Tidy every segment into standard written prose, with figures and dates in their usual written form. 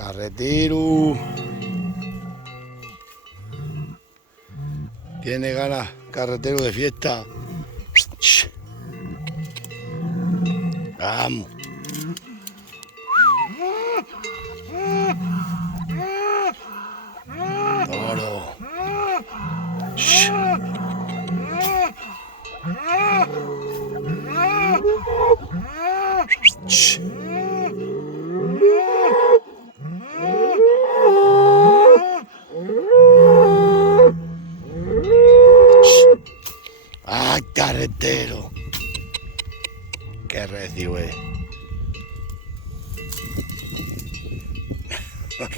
Carretero. Tiene ganas, carretero de fiesta. Vamos. Toro. ¡Ah, carretero! ¡Qué recio es!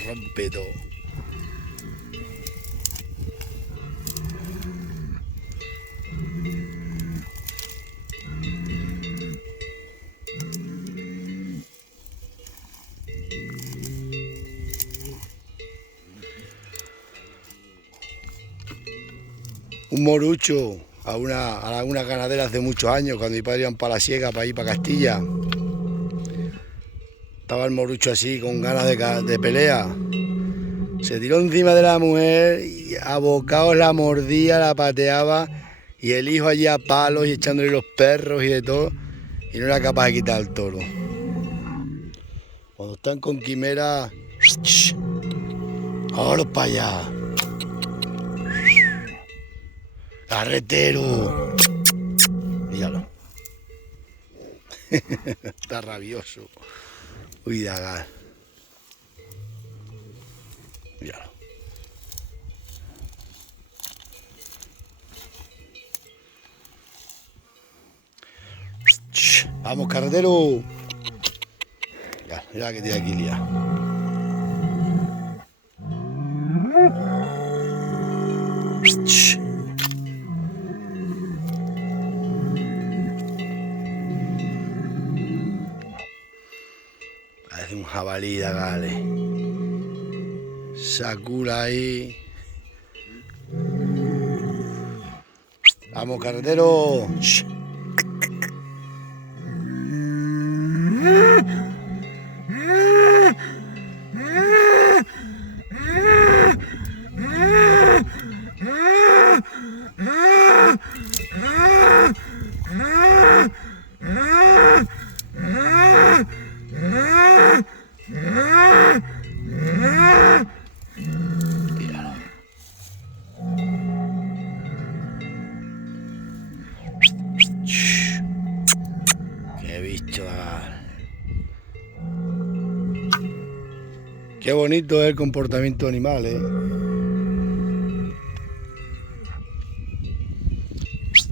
Rompe todo. Un morucho a una ganadera hace muchos años, cuando mi padre iban para la siega, para ir para Castilla. Estaba el morucho así, con ganas de pelea. Se tiró encima de la mujer y a bocados la mordía, la pateaba, y el hijo allí a palos y echándole los perros y de todo, y no era capaz de quitar el toro. Cuando están con quimera, ¡vámonos para allá! ¡Carretero! Míralo. Está rabioso. Uy, Dagar. Míralo. Vamos, carretero. Ya, mira que tiene aquí liado. Parece un jabalí, Dagale. Sakura ahí. Vamos, carretero. Qué bicho. Qué bonito es el comportamiento animal, ¿eh?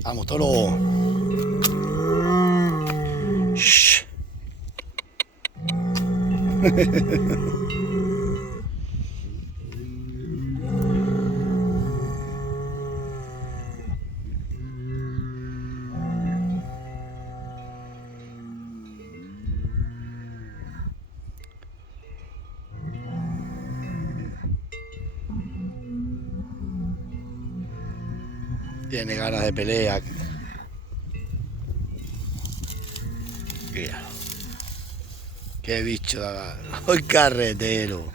Vamos, toro. Shh. Tiene ganas de pelea. Míralo. Qué bicho. ¡Ay, carretero!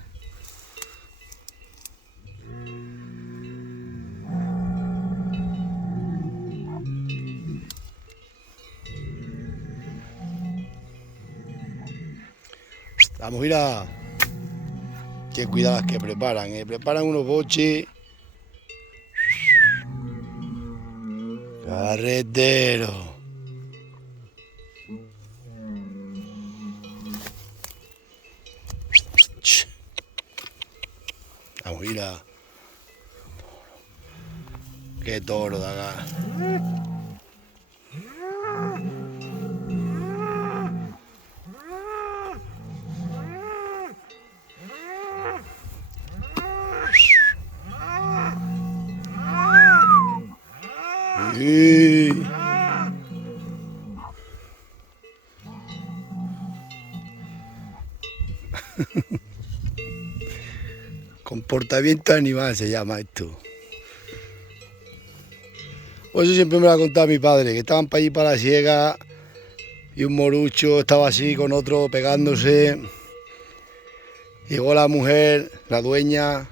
Vamos, mira. Qué cuidadas que preparan, ¿eh? Preparan unos boches. Carretero. Vamos, mira. Qué toro de acá. Comportamiento animal se llama esto. Pues eso siempre me lo ha contado mi padre, que estaban para allí para la siega y un morucho estaba así con otro pegándose Llegó la mujer, la dueña,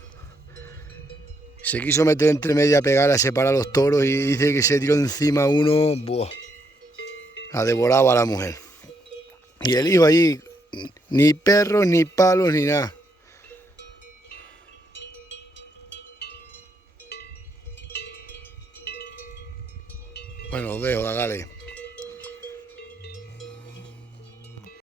se quiso meter entre media a pegar, a separar los toros y dice que se tiró encima uno, ¡buah! La devoraba a la mujer. Y el hijo allí, ni perros, ni palos, ni nada. Bueno, os dejo, dale.